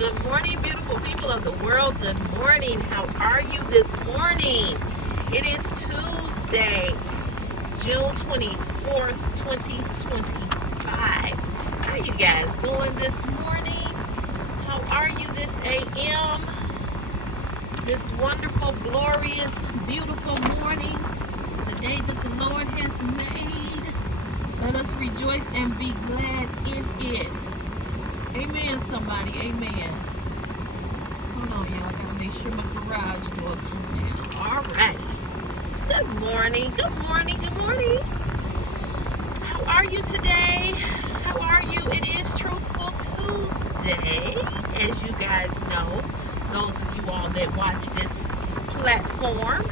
Good morning, beautiful people of the world. Good morning. How are you this morning? It is Tuesday, June 24th, 2025. How you guys doing this morning? How are you this AM? This wonderful, glorious, beautiful morning. The day that the Lord has made. Let us rejoice and be glad in it. Amen, somebody. Amen. Hold on, y'all. I gotta make sure my garage door comes down. Alrighty. Good morning. Good morning. Good morning. How are you today? How are you? It is Truthful Tuesday, as you guys know. Those of you all that watch this platform.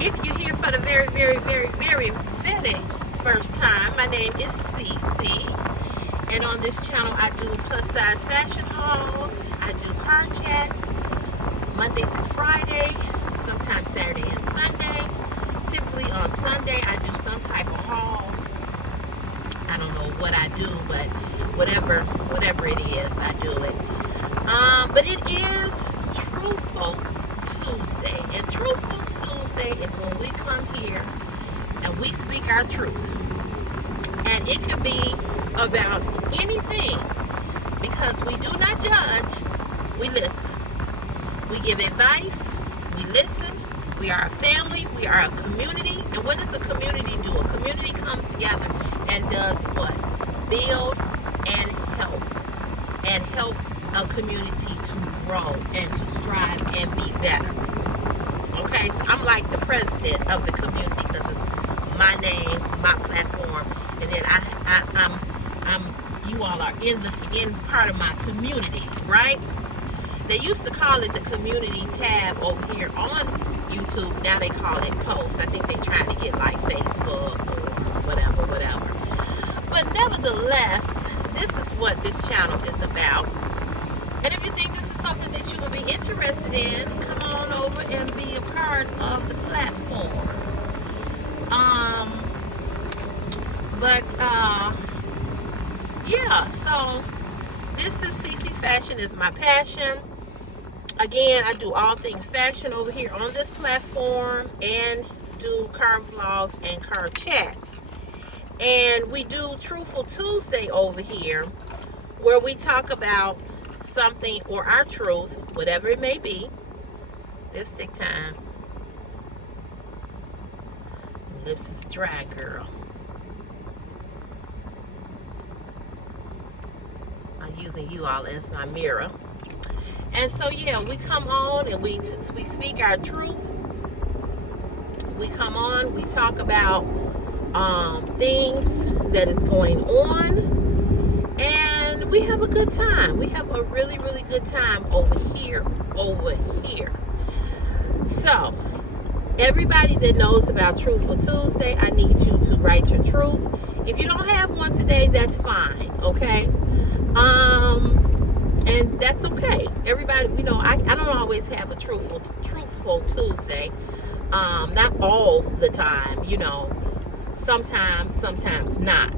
If you're here for the very, very, very, very, very first time, my name is Cece. And on this channel, I do plus-size fashion hauls. I do car chats Monday through Friday, sometimes Saturday and Sunday. Typically on Sunday, I do some type of haul. I don't know what I do, but whatever it is, I do it. But it is Truthful Tuesday. And Truthful Tuesday is when we come here and we speak our truth. And it could be about anything, because we do not judge, we listen. We give advice, we listen. We are a family, we are a community. And what does a community do? A community comes together and does what? Build and help a community to grow and to strive and be better. Okay, so I'm like the president of the community because it's my name, my platform, and then I'm you all are in part of my community, right? They used to call it the community tab over here on YouTube. Now they call it posts. I think they're trying to get like Facebook or whatever. But nevertheless, this is what this channel is about. And if you think this is something that you would be interested in, come on over and be a part of the platform. Yeah, so this is Cece's Fashion is my passion. Again, I do all things fashion over here on this platform and do car vlogs and car chats. And we do Truthful Tuesday over here, where we talk about something or our truth, whatever it may be. Lipstick time. Lips is dry, girl. I'm using you all as my mirror. And so, yeah, we come on and we speak our truth. We come on, we talk about things that is going on. And we have a good time. We have a really, really good time over here. So, everybody that knows about Truthful Tuesday, I need you to write your truth. If you don't have one today, that's fine, okay? And that's okay. Everybody, you know, I don't always have a truthful Tuesday. Not all the time, you know. Sometimes not.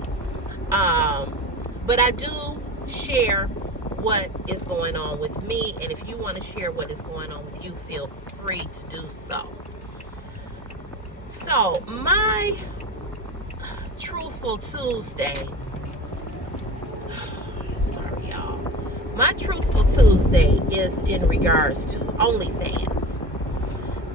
But I do share what is going on with me, and if you want to share what is going on with you, feel free to do so. So, my Truthful Tuesday, sorry y'all, my Truthful Tuesday is in regards to OnlyFans.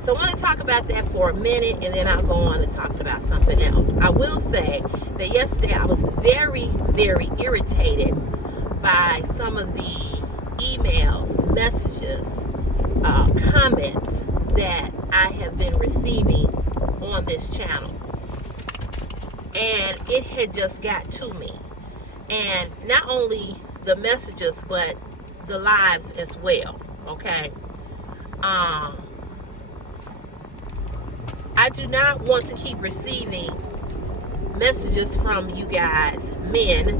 So I want to talk about that for a minute, and then I'll go on to talking about something else. I will say that yesterday I was very, very irritated by some of the emails, messages, comments that I have been receiving on this channel. And it had just got to me. And not only the messages, but the lives as well, okay? I do not want to keep receiving messages from you guys, men,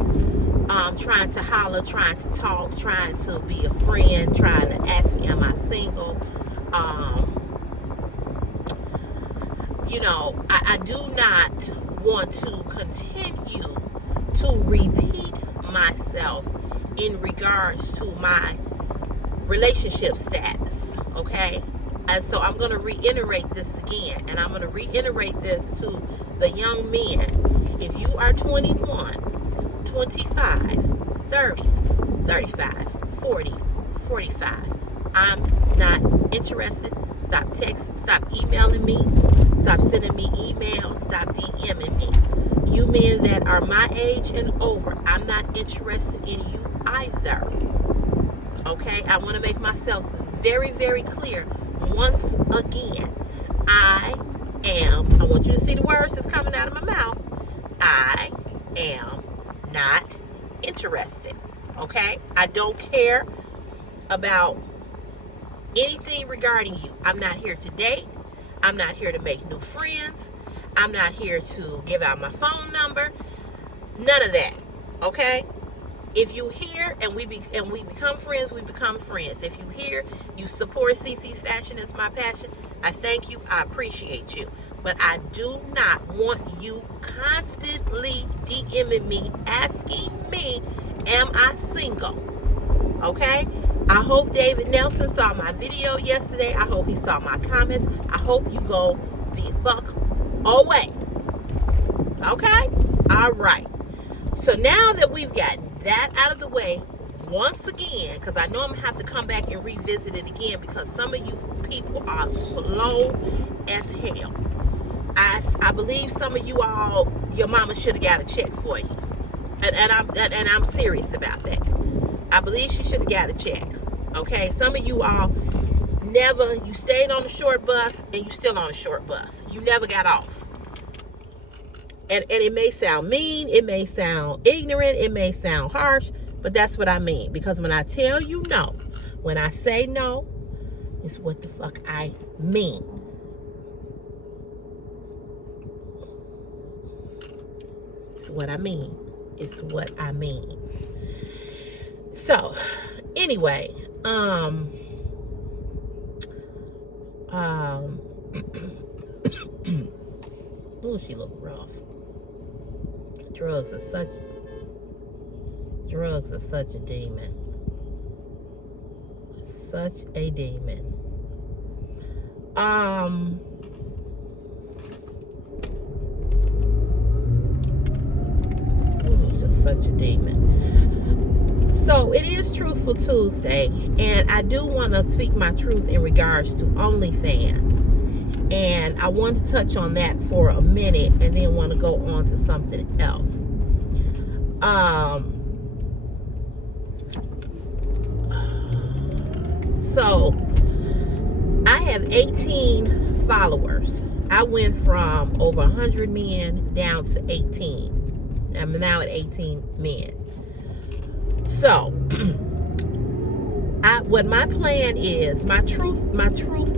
trying to holler, trying to talk, trying to be a friend, trying to ask me, am I single? You know, I do not want to continue to repeat myself in regards to my relationship status, okay? And so I'm going to reiterate this again, and I'm going to reiterate this to the young men. If you are 21, 25, 30, 35, 40, 45, I'm not interested. Stop texting, stop emailing me, stop sending me emails, stop DMing me. You men that are my age and over, I'm not interested in you either. Okay, I want to make myself very, very clear once again. I want you to see the words that's coming out of my mouth. I am not interested. Okay, I don't care about anything regarding you. I'm not here to date. I'm not here to make new friends. I'm not here to give out my phone number. None of that. Okay? If you hear and we become friends, we become friends. If you hear, you support CC's fashion is my passion, I thank you. I appreciate you. But I do not want you constantly DMing me, asking me, am I single? Okay? I hope David Nelson saw my video yesterday. I hope he saw my comments. I hope you go the fuck away. Okay? All right. So now that we've gotten that out of the way, once again, because I know I'm going to have to come back and revisit it again, because some of you people are slow as hell. I believe some of you all, your mama should have got a check for you. And I'm serious about that. I believe she should have got a check. Okay, some of you all you stayed on the short bus and you still on the short bus. You never got off. And it may sound mean, it may sound ignorant, it may sound harsh, but that's what I mean. Because when I tell you no, when I say no, it's what the fuck I mean. It's what I mean. It's what I mean. So, anyway, oh, she looked rough. Drugs are such a demon. Such a demon. Just such a demon. So it is Truthful Tuesday, and I do want to speak my truth in regards to OnlyFans. And I want to touch on that for a minute and then want to go on to something else. So I have 18 followers. I went from over 100 men down to 18. I'm now at 18 men. So what my plan is, my truth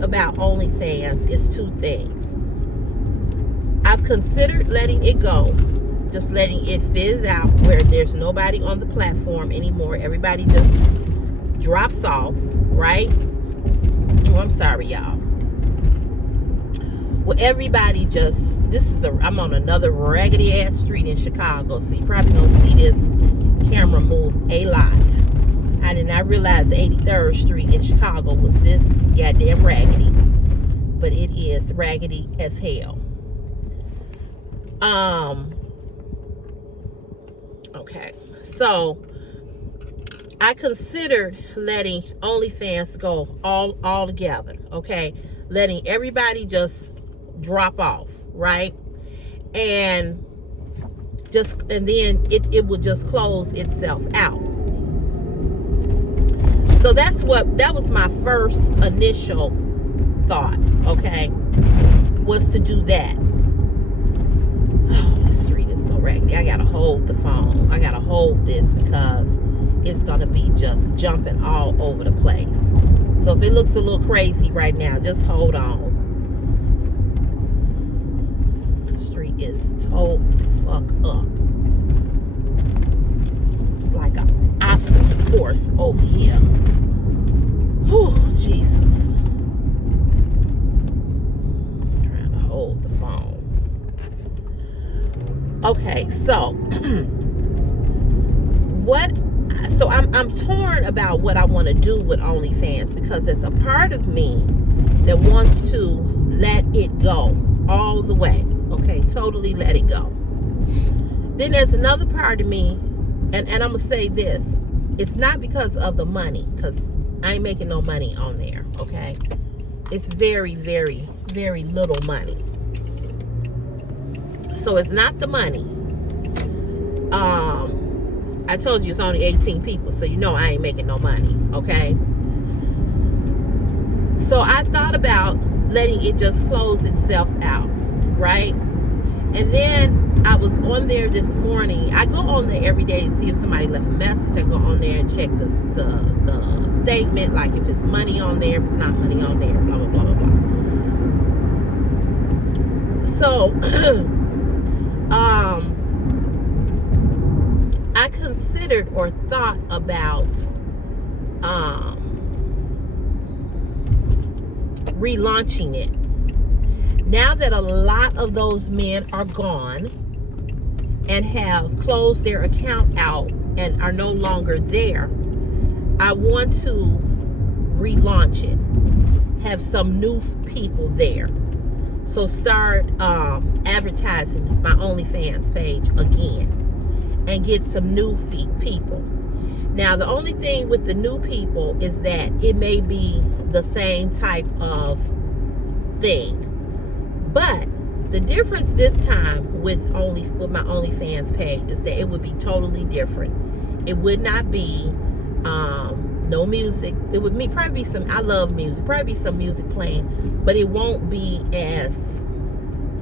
about OnlyFans is two things. I've considered letting it go, just letting it fizz out where there's nobody on the platform anymore. Everybody just drops off, right? Oh, I'm sorry, y'all. Well, everybody just, I'm on another raggedy ass street in Chicago, so you probably don't see this camera move a lot. I did not realize 83rd Street in Chicago was this goddamn raggedy. But it is raggedy as hell. Okay. So I considered letting OnlyFans go all together. Okay. Letting everybody just drop off, right? And then it would just close itself out. So that was my first initial thought, okay, was to do that. Oh, the street is so raggedy. I gotta hold the phone. I gotta hold this because it's gonna be just jumping all over the place. So if it looks a little crazy right now, just hold on. The street is totally fucked up. It's like an obstacle course over here. Oh, Jesus. I'm trying to hold the phone. Okay, so I'm I'm torn about what I want to do with OnlyFans, because there's a part of me that wants to let it go all the way. Okay, totally let it go. Then there's another part of me, and I'm going to say this. It's not because of the money, because I ain't making no money on there, okay? It's very, very, very little money. So it's not the money. I told you it's only 18 people, so you know I ain't making no money, okay? So I thought about letting it just close itself out, right? And then I was on there this morning. I go on there every day to see if somebody left a message. I go on there and check the statement, like if it's money on there, if it's not money on there, blah, blah, blah, blah, blah. So, I considered or thought about relaunching it. Now that a lot of those men are gone and have closed their account out and are no longer there, I want to relaunch it. Have some new people there. So start advertising my OnlyFans page again and get some new people. Now, the only thing with the new people is that it may be the same type of thing. But the difference this time with my OnlyFans page is that it would be totally different. It would not be no music. It would probably be some, I love music, probably be some music playing, but it won't be as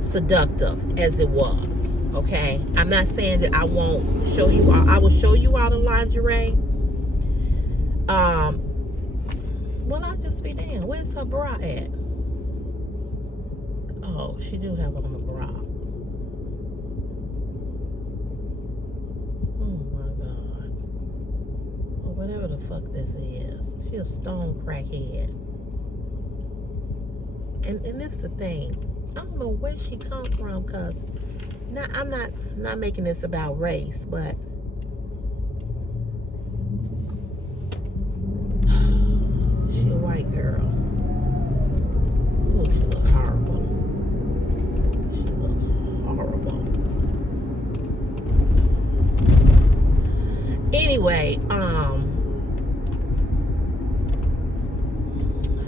seductive as it was. Okay, I'm not saying that I won't show you all. I will show you all the lingerie. Well, I'll just be damned. Where's her bra at? Oh, she do have on a bra. Oh my God. Or whatever the fuck this is. She a stone crackhead. And this is the thing. I don't know where she come from, cause I'm not making this about race, but she a white girl. Oh, she look horrible. She look horrible. Anyway,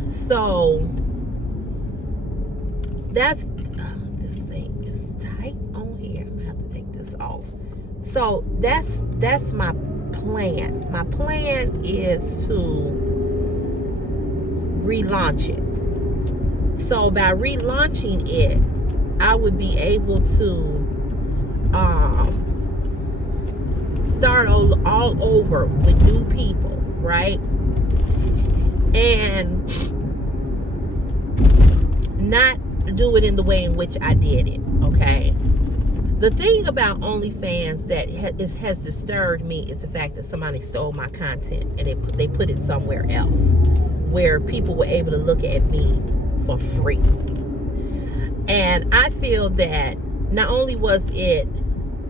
so that's this thing is tight on here. I'm gonna have to take this off. So that's my plan. My plan is to relaunch it. So by relaunching it, I would be able to start all over with new people, right? And not do it in the way in which I did it, okay? The thing about OnlyFans that has disturbed me is the fact that somebody stole my content and they put it somewhere else where people were able to look at me for free. And I feel that not only was it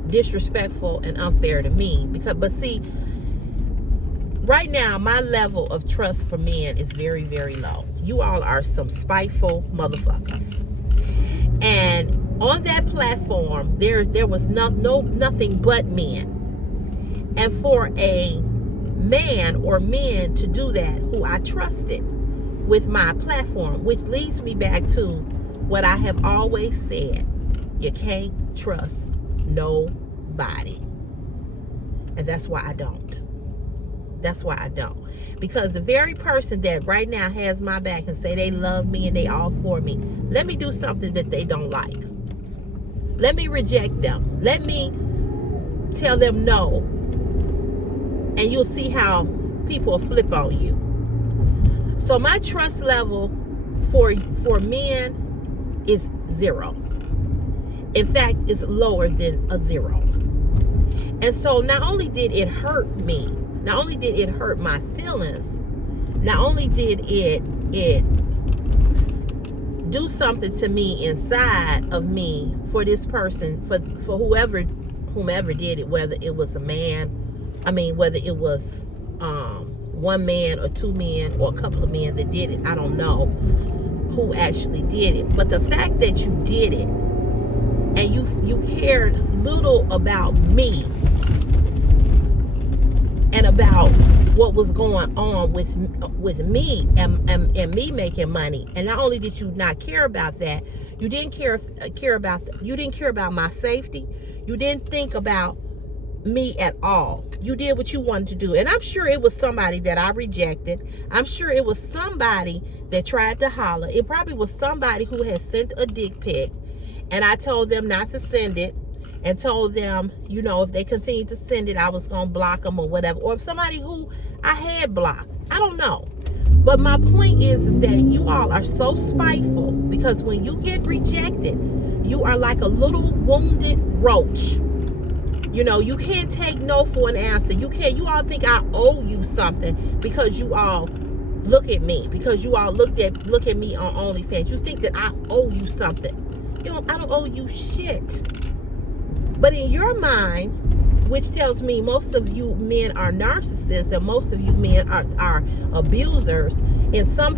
disrespectful and unfair to me, but see, right now my level of trust for men is very, very low. You all are some spiteful motherfuckers. And on that platform, there was nothing but men. And for a man or men to do that who I trusted with my platform, which leads me back to what I have always said: you can't trust nobody. And that's why I don't. That's why I don't. Because the very person that right now has my back and say they love me and they all for me, let me do something that they don't like. Let me reject them. Let me tell them no. And you'll see how people will flip on you. So my trust level for men is 0. In fact, it's lower than a 0. And so not only did it hurt me, not only did it hurt my feelings, not only did it do something to me inside of me for this person, for whomever did it, whether it was a man, whether it was a one man or two men or a couple of men that did it. I don't know who actually did it. But the fact that you did it and you cared little about me and about what was going on with me and me making money. And not only did you not care about that, you didn't care about my safety. You didn't think about me at all. You did what you wanted to do. And I'm sure it was somebody that I rejected. I'm sure it was somebody that tried to holler. It probably was somebody who had sent a dick pic and I told them not to send it, and told them, you know, if they continued to send it, I was going to block them or whatever. Or if somebody who I had blocked. I don't know. But my point is that you all are so spiteful, because when you get rejected, you are like a little wounded roach. You know, you can't take no for an answer. You all think I owe you something because you all look at me, because you all look at me on OnlyFans. You think that I owe you something. You know, I don't owe you shit. But in your mind, which tells me most of you men are narcissists and most of you men are abusers in some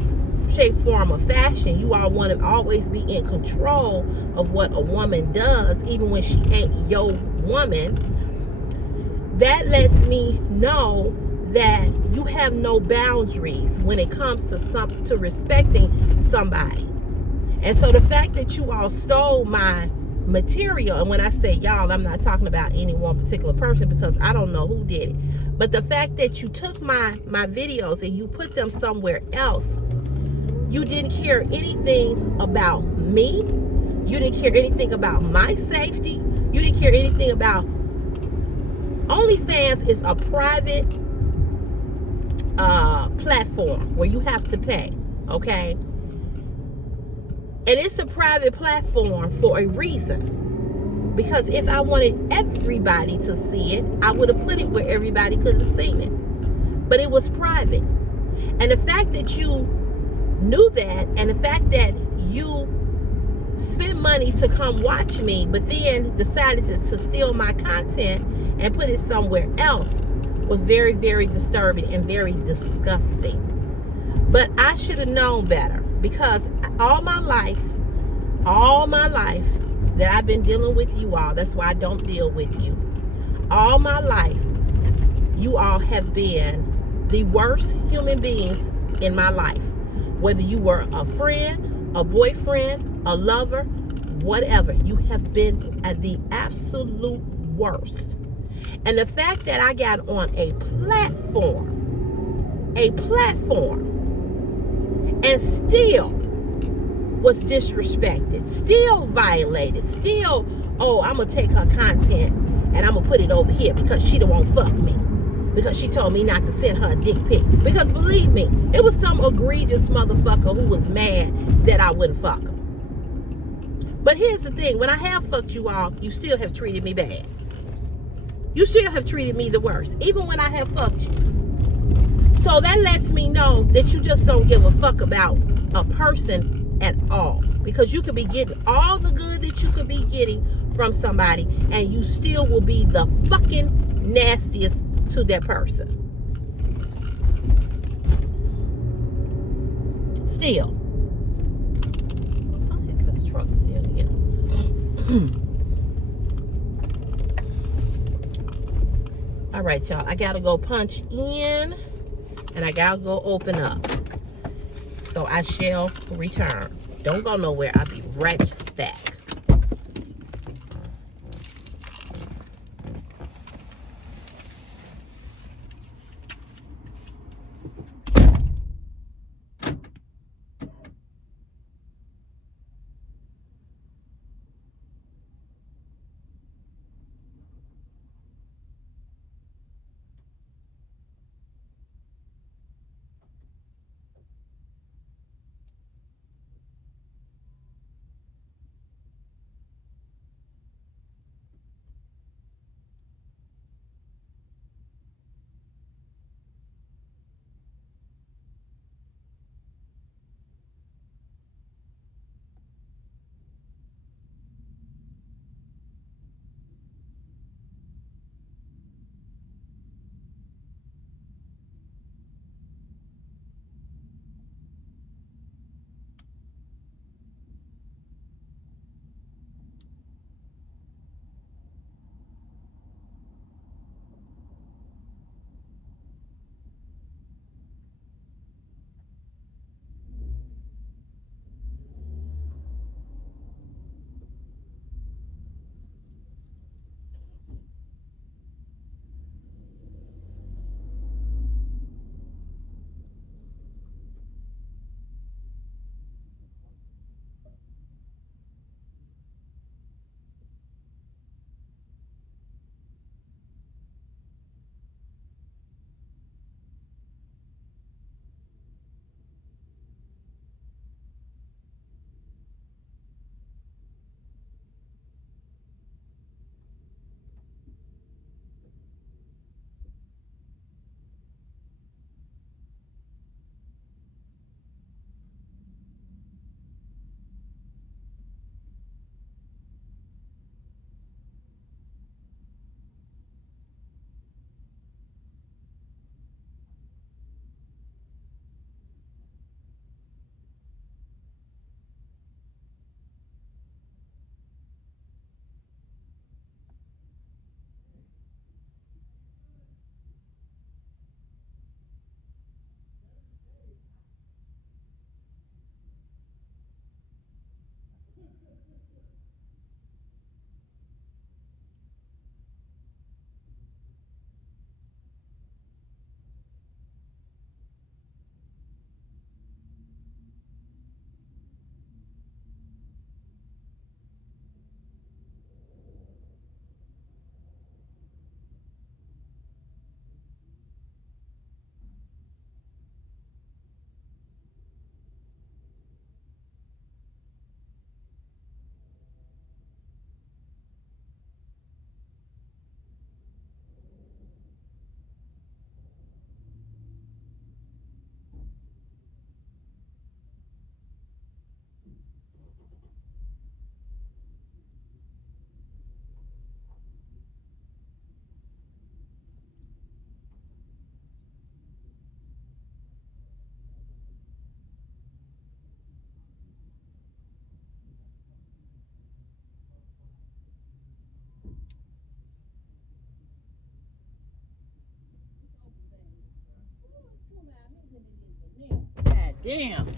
shape, form, or fashion, you all want to always be in control of what a woman does, even when she ain't your woman. That lets me know that you have no boundaries when it comes to respecting somebody. And so the fact that you all stole my material, and when I say y'all, I'm not talking about any one particular person, because I don't know who did it. But the fact that you took my videos and you put them somewhere else, you didn't care anything about me. You didn't care anything about my safety. You didn't care anything about... OnlyFans is a private platform where you have to pay, okay? And it's a private platform for a reason. Because if I wanted everybody to see it, I would have put it where everybody could have seen it. But it was private. And the fact that you knew that, and the fact that you spent money to come watch me, but then decided to steal my content and put it somewhere else, was very, very disturbing and very disgusting. But I should have known better, because all my life that I've been dealing with you all, that's why I don't deal with you. All my life, you all have been the worst human beings in my life. Whether you were a friend, a boyfriend, a lover, whatever, you have been at the absolute worst. And the fact that I got on a platform, and still was disrespected, still violated, still, oh, I'm going to take her content and I'm going to put it over here because she don't want to fuck me, because she told me not to send her a dick pic. Because believe me, it was some egregious motherfucker who was mad that I wouldn't fuck him. But here's the thing, when I have fucked you all, you still have treated me bad. You still have treated me the worst, even when I have fucked you. So that lets me know that you just don't give a fuck about a person at all. Because you could be getting all the good that you could be getting from somebody, and you still will be the fucking nastiest to that person. Still. Oh, it's this truck still here. All right, y'all. I gotta go punch in, and I gotta go open up. So I shall return. Don't go nowhere. I'll be right back. Damn.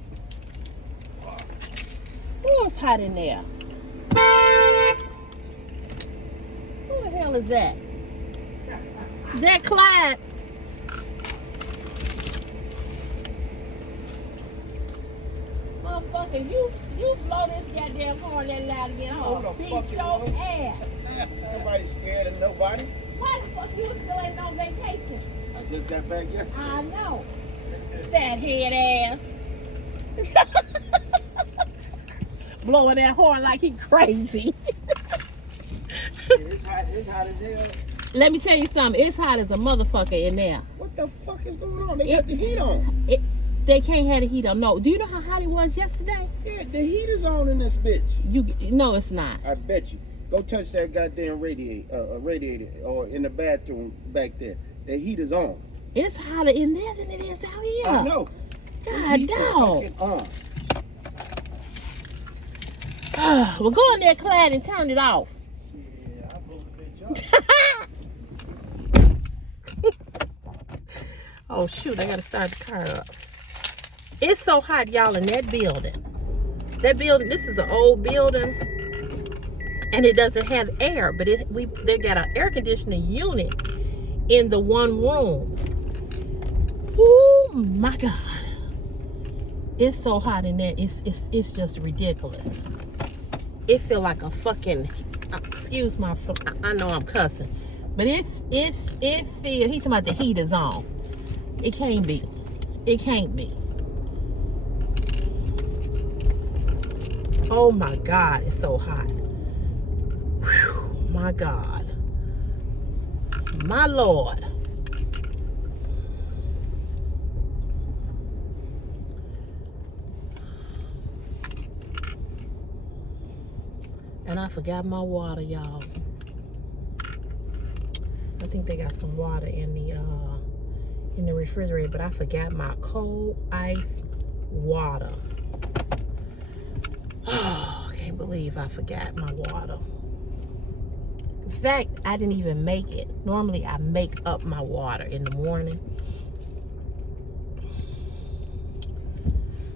Oh, it's hot in there. Who the hell is that? Is that Clyde? Motherfucker, you blow this goddamn horn that loud again. Oh, beat your ass. Nobody's scared of nobody. Why the fuck you still ain't on vacation? I just got back yesterday. I know. Fat head ass. Blowing that horn like he crazy. It's hot as hell. Let me tell you something. It's hot as a motherfucker in there. What the fuck is going on? They got the heat on. They can't have the heat on. No. Do you know how hot it was yesterday? Yeah, the heat is on in this bitch. No, it's not. I bet you. Go touch that goddamn radiator or in the bathroom back there. The heat is on. It's hotter in there than it is out here. I know. God dog. On. Well, go in there, Clyde, and turn it off. Yeah, I blew the bitch up. Oh, shoot. I got to start the car up. It's so hot, y'all, in that building. That building, this is an old building. And it doesn't have air, but they got an air conditioning unit in the one room. Oh my God. It's so hot in there. It's just ridiculous. It feel like a fucking, excuse my, I know I'm cussing, but it feel, he's talking about the heat is on. It can't be. It can't be. Oh my God, it's so hot. Whew, my God. My Lord. And I forgot my water, y'all. I think they got some water in the refrigerator, but I forgot my cold ice water. Oh, I can't believe I forgot my water. In fact, I didn't even make it. Normally, I make up my water in the morning.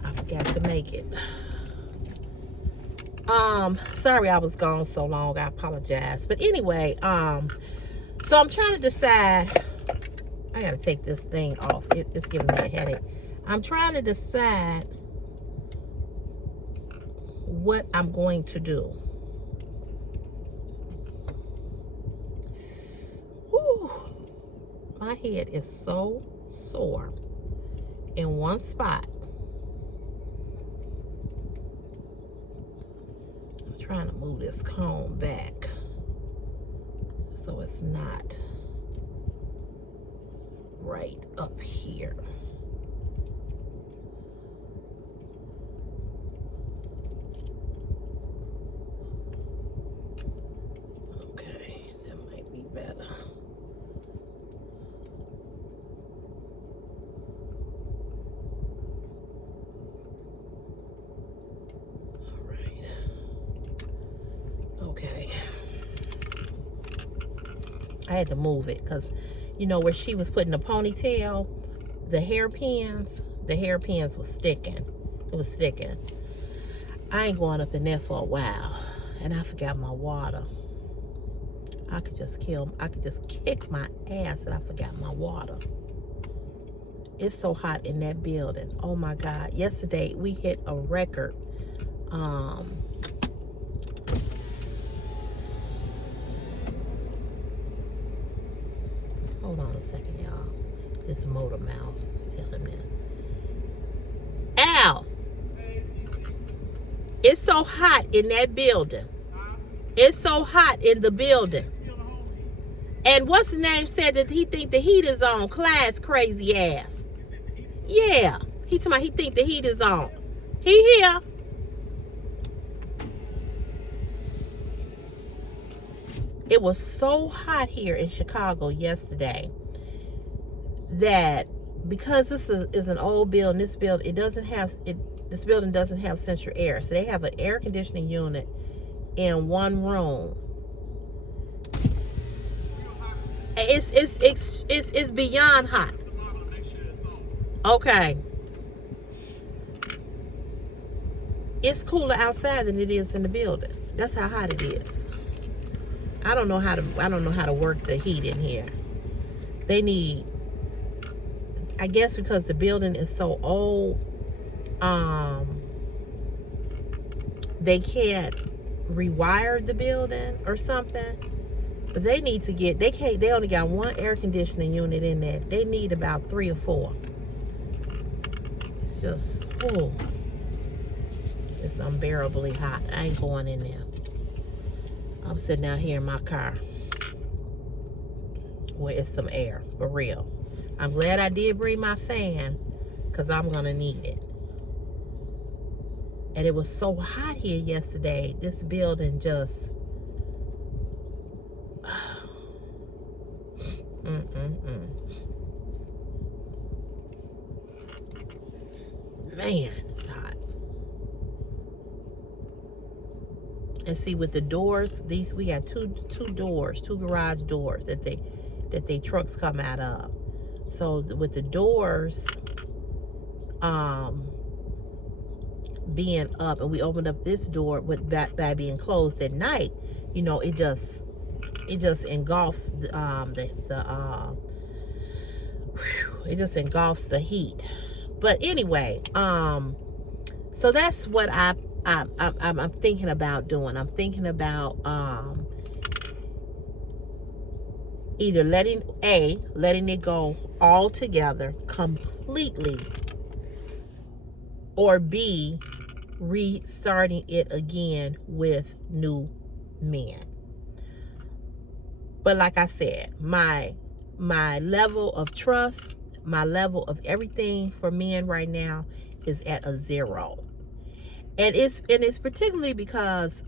I forgot to make it. Sorry I was gone so long. I apologize. But anyway, so I'm trying to decide. I gotta take this thing off. It's giving me a headache. I'm trying to decide what I'm going to do. Whew. My head is so sore in one spot. I'm trying to move this comb back so it's not right up here. Okay, that might be better. All right. Okay. I had to move it because, you know, where she was putting the ponytail, the hairpins was sticking. It was sticking. I ain't going up in there for a while. And I forgot my water. I could just kick my ass and I forgot my water. It's so hot in that building. Oh my God. Yesterday we hit a record. Hold on a second, y'all. This motor mouth. Tell him that. Al! It's so hot in that building. It's so hot in the building. And what's the name said that he think the heat is on? Clyde's crazy ass. Yeah. He talking about he think the heat is on. He here. It was so hot here in Chicago yesterday that because this is an old building, this building doesn't have central air. So they have an air conditioning unit in one room. It's beyond hot. Okay. it's cooler outside than it is in the building. That's how hot it is. I don't know how to work the heat in here. They need, I guess because the building is so old, they can't rewire the building or something. But they need to get, they only got one air conditioning unit in there. They need about 3 or 4. It's just, oh, it's unbearably hot. I ain't going in there. I'm sitting out here in my car where it's some air, for real. I'm glad I did bring my fan, because I'm going to need it. And it was so hot here yesterday. This building just... Man, it's hot. And see, with the doors, these, we got two doors, 2 garage doors that they trucks come out of. So with the doors being up, and we opened up this door with that being closed at night, you know, it just engulfs it just engulfs the heat. But anyway, so that's what I'm thinking about doing. I'm thinking about either letting it go all together completely, or B, restarting it again with new men. But like I said, my level of trust, my level of everything for men right now is at a 0. And it's particularly because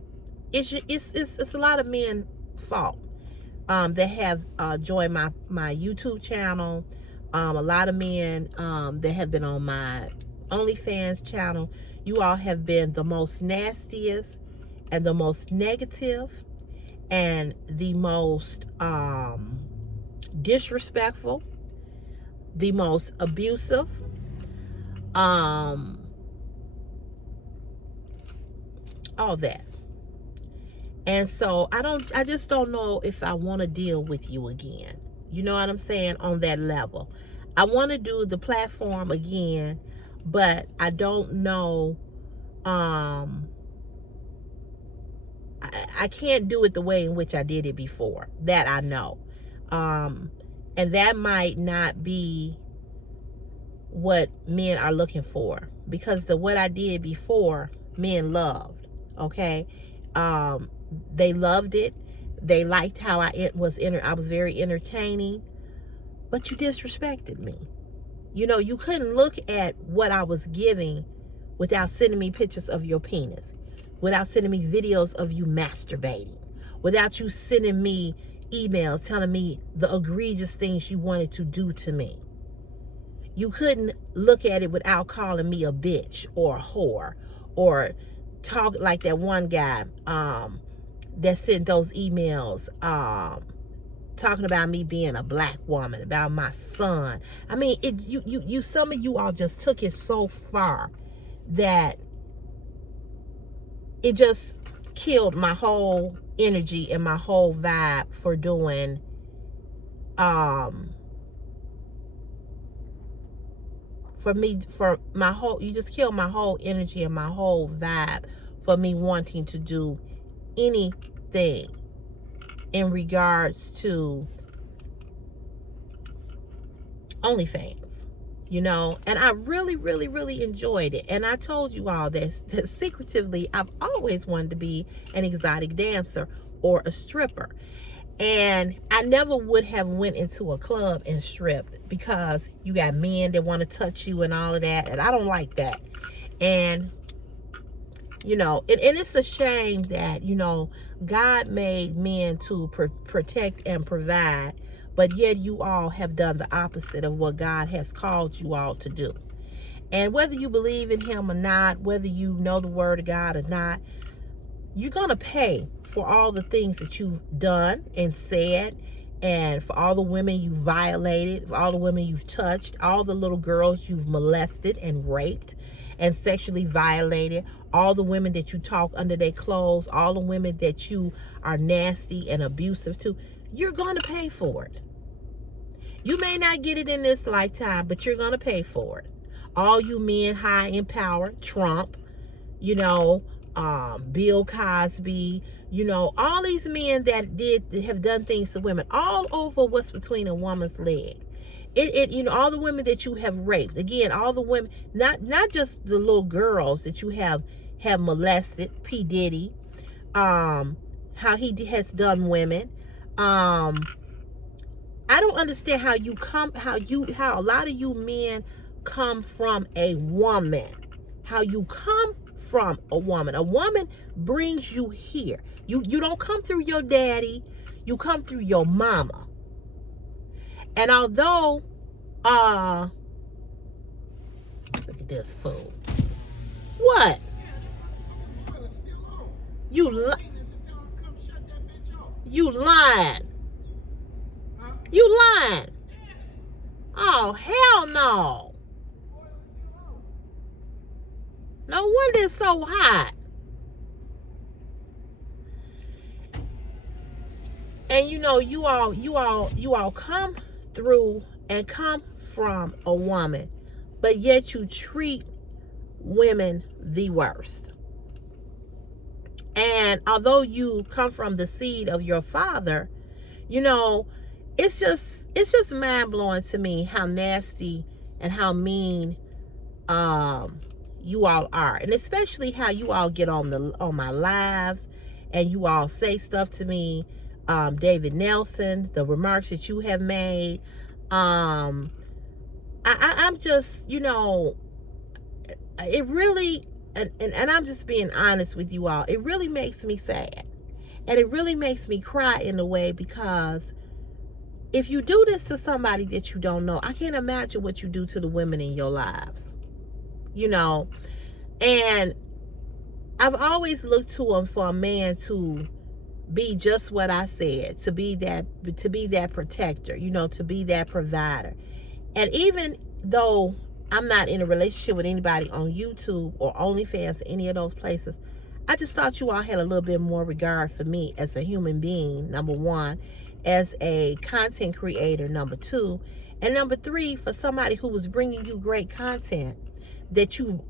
it's a lot of men's fault that have joined my YouTube channel. A lot of men that have been on my OnlyFans channel. You all have been the most nastiest and the most negative and the most disrespectful, the most abusive, all that. And so I just don't know if I want to deal with you again. You know what I'm saying? On that level. I want to do the platform again, but I don't know. I can't do it the way in which I did it before. That I know. And that might not be what men are looking for, because what I did before, men loved. Okay. They loved it. They liked how I was very entertaining, but you disrespected me. You know, you couldn't look at what I was giving without sending me pictures of your penis, without sending me videos of you masturbating, without you sending me emails telling me the egregious things you wanted to do to me. You couldn't look at it without calling me a bitch or a whore, or talk like that one guy that sent those emails talking about me being a black woman, about my son. I mean, you some of you all just took it so far that it just killed my whole energy and my whole vibe for doing you just killed my whole energy and my whole vibe for me wanting to do anything in regards to OnlyFans, you know. And I really, really, really enjoyed it. And I told you all this, that secretively, I've always wanted to be an exotic dancer or a stripper. And I never would have went into a club and stripped, because you got men that want to touch you and all of that. And I don't like that. And, you know, and it's a shame that, you know, God made men to protect and provide, but yet you all have done the opposite of what God has called you all to do. And whether you believe in him or not, whether you know the word of God or not, you're going to pay for all the things that you've done and said, and for all the women you violated, for all the women you've touched, all the little girls you've molested and raped, and sexually violated, all the women that you talk under their clothes, all the women that you are nasty and abusive to, you're going to pay for it. You may not get it in this lifetime, but you're going to pay for it. All you men high in power, Trump, Bill Cosby, all these men that have done things to women, all over what's between a woman's leg. All the women that you have raped, again, all the women, not just the little girls that you have molested, P. Diddy, how he has done women. I don't understand how a lot of you men come from a woman. How you come from a woman. A woman brings you here. You don't come through your daddy. You come through your mama. And although, look at this fool. What? You lying. You lying. Oh, hell no. No wonder it's so hot. And you all come through and come from a woman, but yet you treat women the worst. And although you come from the seed of your father, it's just mind-blowing to me how nasty and how mean you all are. And especially how you all get on my lives and you all say stuff to me. David Nelson, the remarks that you have made, I'm just, it really, and I'm just being honest with you all, it really makes me sad. And it really makes me cry in a way, because if you do this to somebody that you don't know, I can't imagine what you do to the women in your lives. And I've always looked to him for a man to be just what I said, to be that protector, to be that provider. And even though I'm not in a relationship with anybody on YouTube or OnlyFans or any of those places, I just thought you all had a little bit more regard for me as a human being, number one, as a content creator, number two, and number three, for somebody who was bringing you great content that you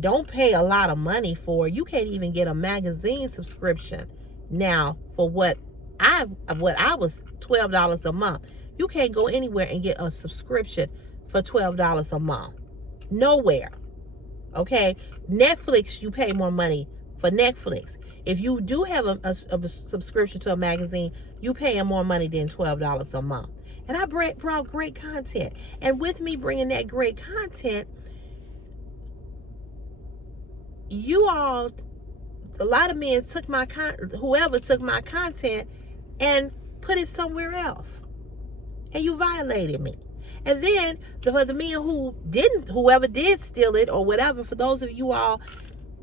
don't pay a lot of money for. You can't even get a magazine subscription now for what I was $12 a month. You can't go anywhere and get a subscription for $12 a month. Nowhere. Okay? Netflix, you pay more money for Netflix. If you do have a subscription to a magazine, you pay more money than $12 a month. And I brought great content. And with me bringing that great content, you all, a lot of men took whoever took my content and put it somewhere else. And you violated me. And then for the men whoever did steal it or whatever, for those of you all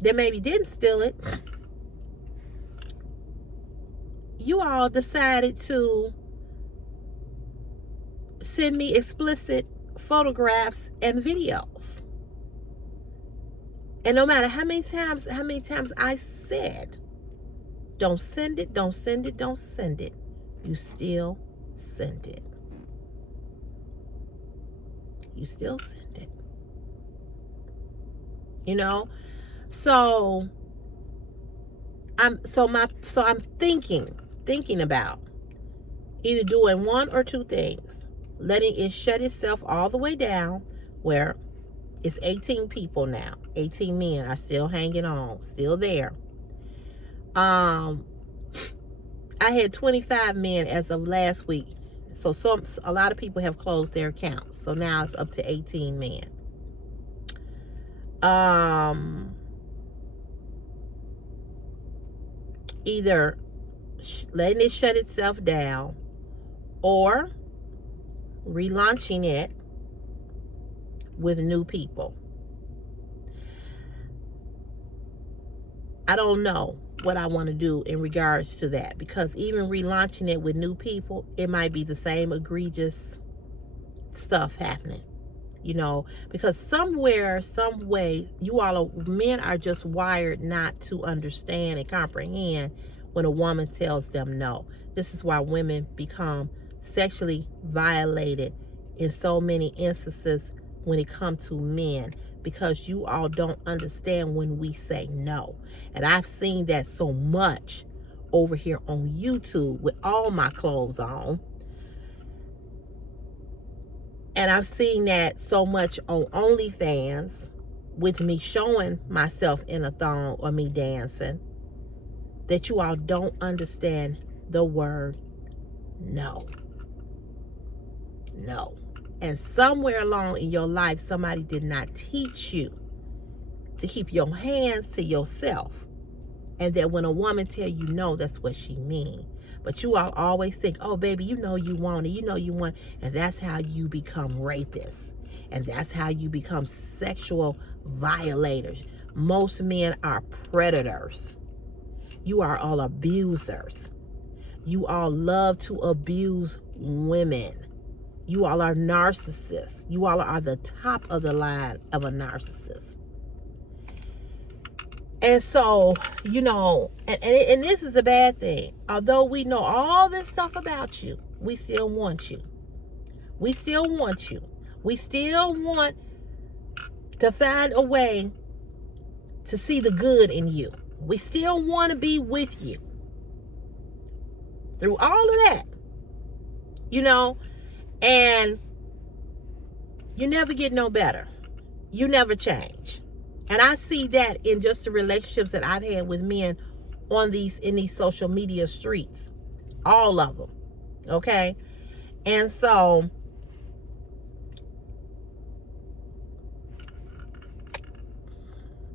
that maybe didn't steal it, you all decided to send me explicit photographs and videos. And no matter how many times I said, don't send it, don't send it, don't send it, you still send it. You still send it. So I'm thinking about either doing one or two things. Letting it shut itself all the way down, where it's 18 people now. 18 men are still hanging on, still there. I had 25 men as of last week. So a lot of people have closed their accounts. So now it's up to 18 men. Either letting it shut itself down or relaunching it with new people. I don't know what I want to do in regards to that, because even relaunching it with new people, it might be the same egregious stuff happening. You know, because somewhere, some way, men are just wired not to understand and comprehend when a woman tells them no. This is why women become sexually violated in so many instances when it comes to men, because you all don't understand when we say no. And I've seen that so much over here on YouTube with all my clothes on. And I've seen that so much on OnlyFans with me showing myself in a thong or me dancing, that you all don't understand the word no. No. And somewhere along in your life, somebody did not teach you to keep your hands to yourself. And that when a woman tell you no, that's what she mean. But you all always think, oh, baby, you know you want it. You know you want it. And that's how you become rapists. And that's how you become sexual violators. Most men are predators. You are all abusers. You all love to abuse women. You all are narcissists. You all are the top of the line of a narcissist. And so, you know, and this is a bad thing. Although we know all this stuff about you, we still want you. We still want you. We still want to find a way to see the good in you. We still want to be with you through all of that, you know, and you never get no better. You never change. And I see that in just the relationships that I've had with men in these social media streets. All of them. Okay? And so,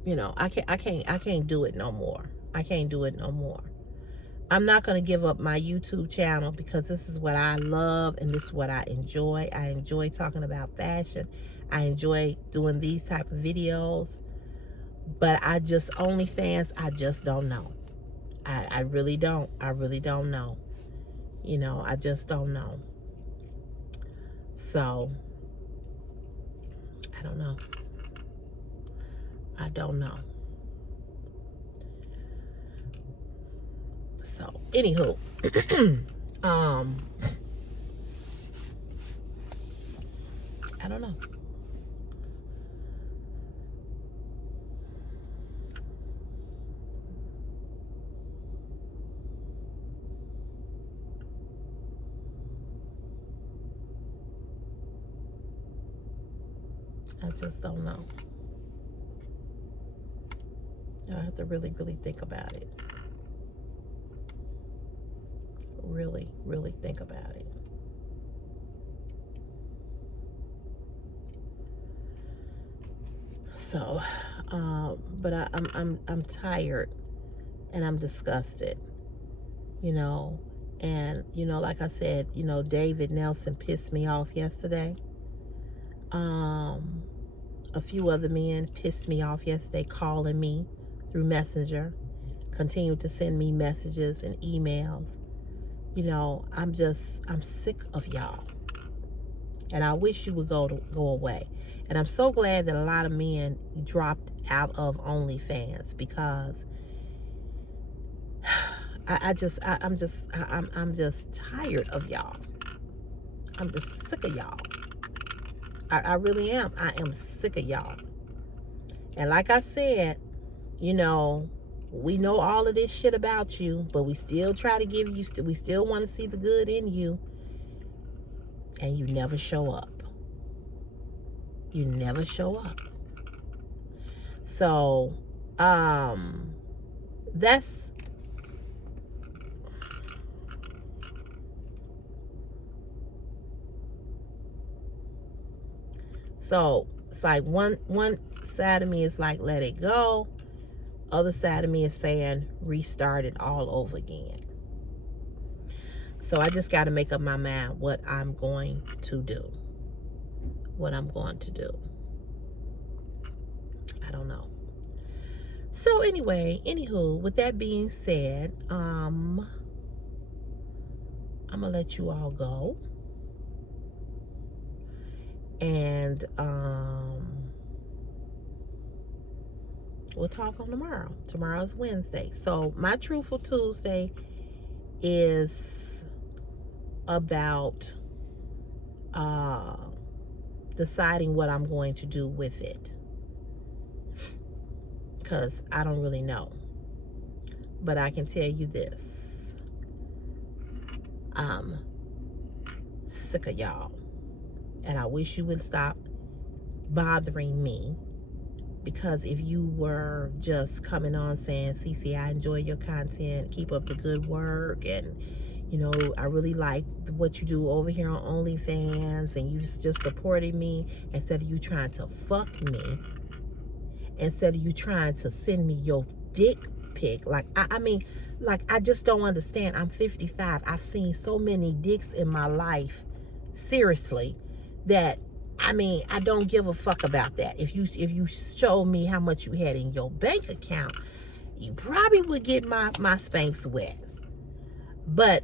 you know, I can't do it no more. I can't do it no more. I'm not going to give up my YouTube channel because this is what I love and this is what I enjoy. I enjoy talking about fashion. I enjoy doing these type of videos. But OnlyFans, I just don't know. I really don't. I really don't know. You know, I just don't know. So, I don't know. I don't know. So, anywho, I don't know. I just don't know. I have to really, really think about it. Really, really think about it. So, but I'm tired and I'm disgusted, you know. And, you know, like I said, you know, David Nelson pissed me off yesterday. A few other men pissed me off yesterday, calling me through Messenger, continued to send me messages and emails. You know, I'm sick of y'all. And I wish you would go away. And I'm so glad that a lot of men dropped out of OnlyFans, because I'm just tired of y'all. I'm just sick of y'all. I really am. I am sick of y'all. And like I said, you know, we know all of this shit about you, but we still try to give you, we still want to see the good in you. And you never show up. You never show up. So, that's, so it's like one side of me is like, let it go. Other side of me is saying, restart it all over again. So I just got to make up my mind what I'm going to do. What I'm going to do. I don't know. So anyway, anywho, with that being said, I'm going to let you all go. And we'll talk on tomorrow. Tomorrow's Wednesday. So my Truthful Tuesday is about deciding what I'm going to do with it, because I don't really know. But I can tell you this: I'm sick of y'all, and I wish you would stop bothering me. Because if you were just coming on saying, "Cece, I enjoy your content, keep up the good work, and you know, I really like what you do over here on OnlyFans," and you just supported me instead of you trying to fuck me, instead of you trying to send me your dick pic. Like, I mean, like, I just don't understand. I'm 55. I've seen so many dicks in my life, seriously, that I mean, I don't give a fuck about that. If you show me how much you had in your bank account, you probably would get my spanks wet. But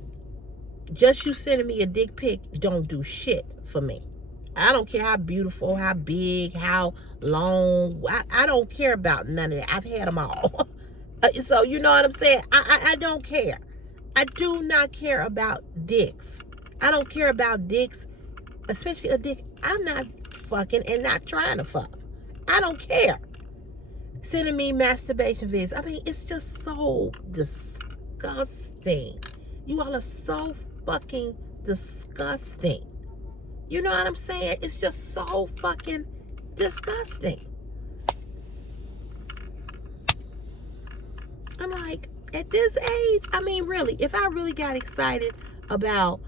just you sending me a dick pic don't do shit for me. I don't care how beautiful, how big, how long. I don't care about none of that. I've had them all. So you know what I'm saying? I don't care. I do not care about dicks. I don't care about dicks, especially a dick I'm not fucking and not trying to fuck. I don't care. Sending me masturbation videos. I mean, it's just so disgusting. You all are so fucking disgusting. You know what I'm saying? It's just so fucking disgusting. I'm like, at this age, I mean, really, if I really got excited about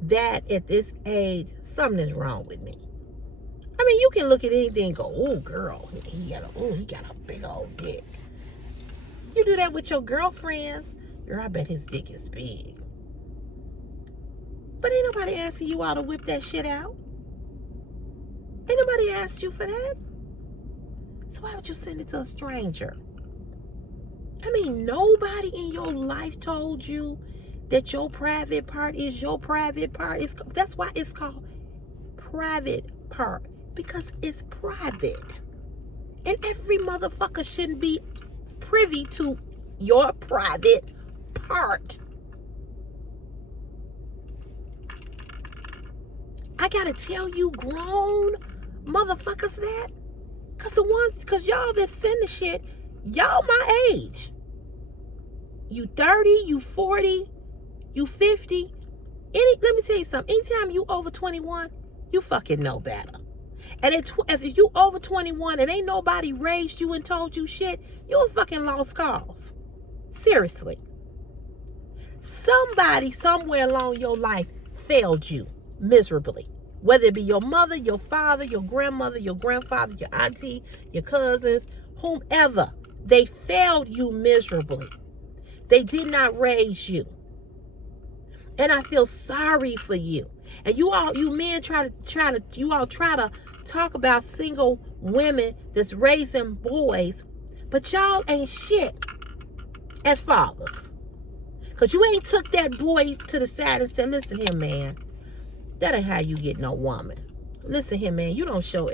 that at this age, something is wrong with me. I mean, you can look at anything and go, "Oh, girl, he got a big old dick." You do that with your girlfriends. Girl, I bet his dick is big. But ain't nobody asking you all to whip that shit out. Ain't nobody asked you for that. So why would you send it to a stranger? I mean, nobody in your life told you that your private part is your private part. That's why it's called private part, because it's private. And every motherfucker shouldn't be privy to your private part. I gotta tell you grown motherfuckers that? Cause y'all that send the shit, y'all my age. You 30, you 40, you 50. Let me tell you something. Anytime you over 21, you fucking know better. And if you over 21 and ain't nobody raised you and told you shit, you a fucking lost cause. Seriously. Somebody somewhere along your life failed you miserably. Whether it be your mother, your father, your grandmother, your grandfather, your auntie, your cousins, whomever. They failed you miserably. They did not raise you. And I feel sorry for you. And you men try to talk about single women that's raising boys, but y'all ain't shit as fathers. Cause you ain't took that boy to the side and said, "Listen here, man, that ain't how you get no woman. Listen here, man, you don't show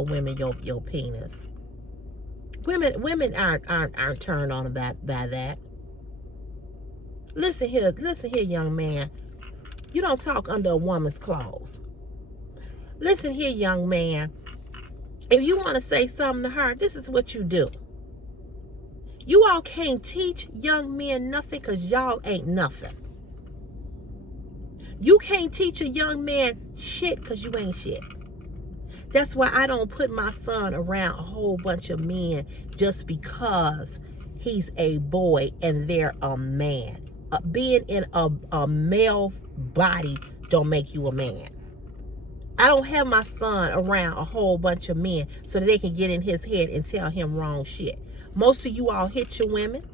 women your penis. Women aren't turned on by that. Listen here, young man. You don't talk under a woman's clothes. Listen here, young man. If you want to say something to her, this is what you do. You all can't teach young men nothing because y'all ain't nothing. You can't teach a young man shit because you ain't shit. That's why I don't put my son around a whole bunch of men just because he's a boy and they're a man. Being in a male body don't make you a man. I don't have my son around a whole bunch of men so that they can get in his head and tell him wrong shit. Most of you all hit your women.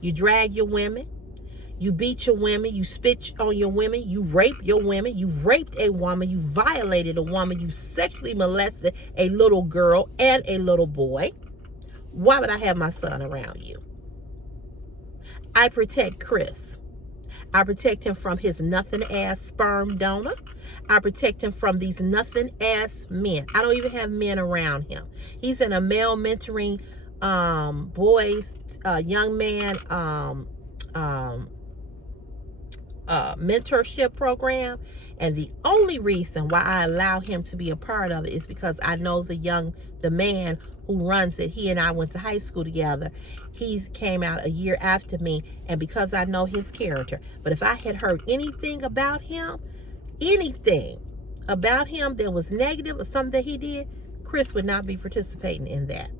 You drag your women. You beat your women. You spit on your women. You rape your women. You've raped a woman. You violated a woman. You sexually molested a little girl and a little boy. Why would I have my son around you? I protect Chris. I protect him from his nothing ass sperm donor. I protect him from these nothing ass men. I don't even have men around him. He's in a male mentoring boys, young man mentorship program. And the only reason why I allow him to be a part of it is because I know the man who runs it. He and I went to high school together. He came out a year after me, and because I know his character. But if I had heard anything about him that was negative or something that he did, Chris would not be participating in that.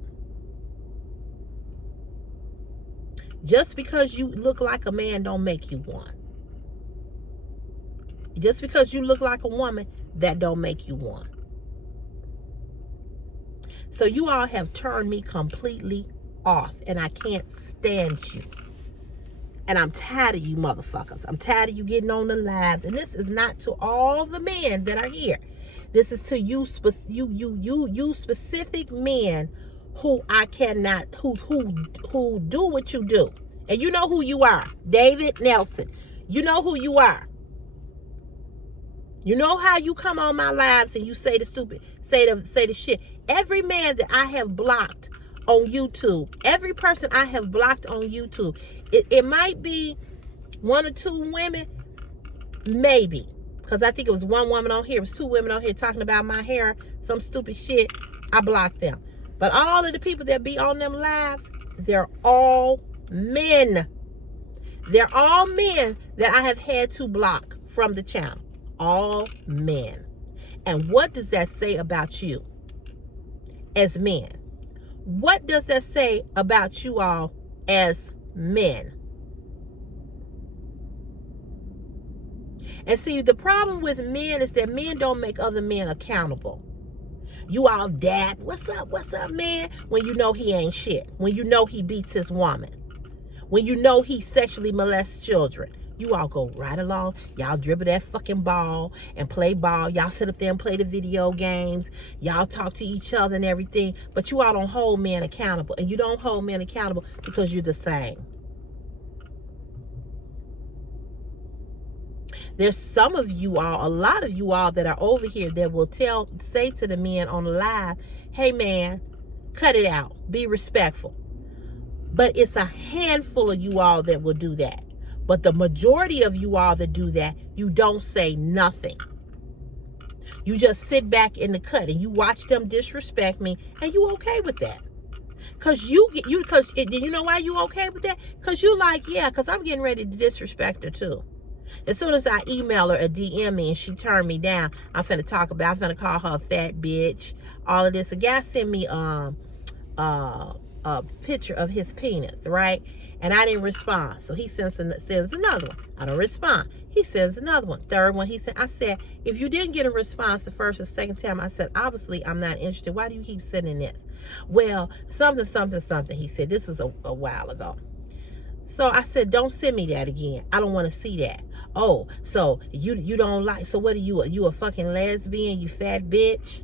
Just because you look like a man don't make you one. Just because you look like a woman, that don't make you one. So you all have turned me completely off, and I can't stand you. And I'm tired of you motherfuckers. I'm tired of you getting on the lives. And this is not to all the men that are here. This is to you specific men who I cannot, who do what you do. And you know who you are. David Nelson. You know who you are. You know how you come on my lives and you say the shit. Every man that I have blocked on YouTube, every person I have blocked on YouTube, it might be one or two women, maybe. Because I think it was one woman on here, it was two women on here talking about my hair, some stupid shit. I blocked them. But all of the people that be on them lives, they're all men. They're all men that I have had to block from the channel. All men. And what does that say about you as men? What does that say about you all as men? And see, the problem with men is that men don't make other men accountable. You all dab, what's up, man? When you know he ain't shit. When you know he beats his woman. When you know he sexually molests children. You all go right along. Y'all dribble that fucking ball and play ball. Y'all sit up there and play the video games. Y'all talk to each other and everything. But you all don't hold men accountable. And you don't hold men accountable because you're the same. There's some of you all, a lot of you all that are over here that will say to the men on the live, hey man, cut it out. Be respectful. But it's a handful of you all that will do that. But the majority of you all that do that, you don't say nothing. You just sit back in the cut and you watch them disrespect me, and you okay with that. Cause you know why you okay with that? Cause you like, yeah, cause I'm getting ready to disrespect her too. As soon as I email her or DM me and she turned me down, I'm finna call her a fat bitch. All of this. A guy sent me a picture of his penis, right? And I didn't respond. So he sends another one. I don't respond. He sends another one. Third one, I said, if you didn't get a response the first or second time, I said, obviously I'm not interested. Why do you keep sending this? Well, something. He said, this was a while ago. So I said, don't send me that again. I don't want to see that. Oh, so you don't like, so what are you? Are you a fucking lesbian, you fat bitch?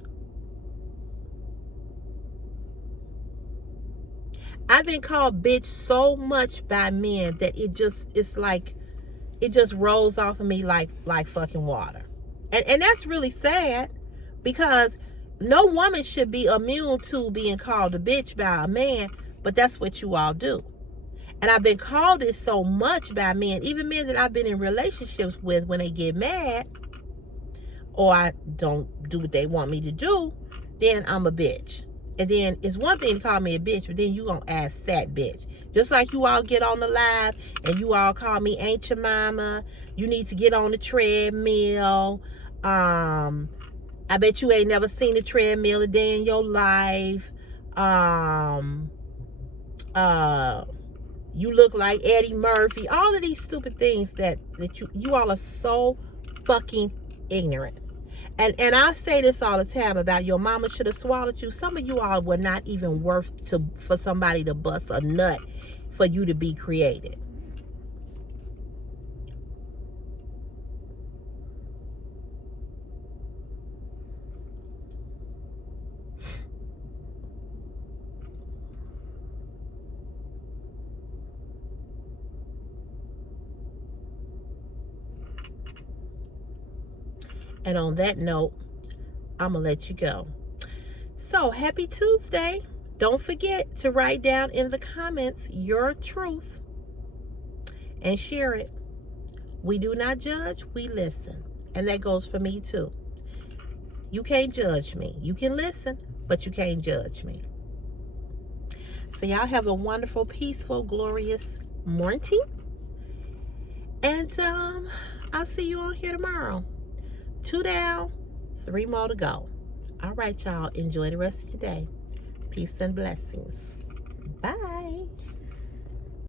I've been called bitch so much by men that it just rolls off of me like fucking water. And that's really sad, because no woman should be immune to being called a bitch by a man, but that's what you all do. And I've been called it so much by men, even men that I've been in relationships with, when they get mad or I don't do what they want me to do, then I'm a bitch. And then it's one thing to call me a bitch, but then you gonna add fat bitch. Just like you all get on the live and you all call me ain't your mama. You need to get on the treadmill. I bet you ain't never seen a treadmill a day in your life. You look like Eddie Murphy. All of these stupid things that you all are so fucking ignorant. And I say this all the time about your mama should have swallowed you. Some of you all were not even worth for somebody to bust a nut for you to be created. And on that note, I'm going to let you go. So, happy Tuesday. Don't forget to write down in the comments your truth and share it. We do not judge, we listen. And that goes for me too. You can't judge me. You can listen, but you can't judge me. So y'all have a wonderful, peaceful, glorious morning. And I'll see you on here tomorrow. 2 down, 3 more to go. All right, y'all. Enjoy the rest of your day. Peace and blessings. Bye.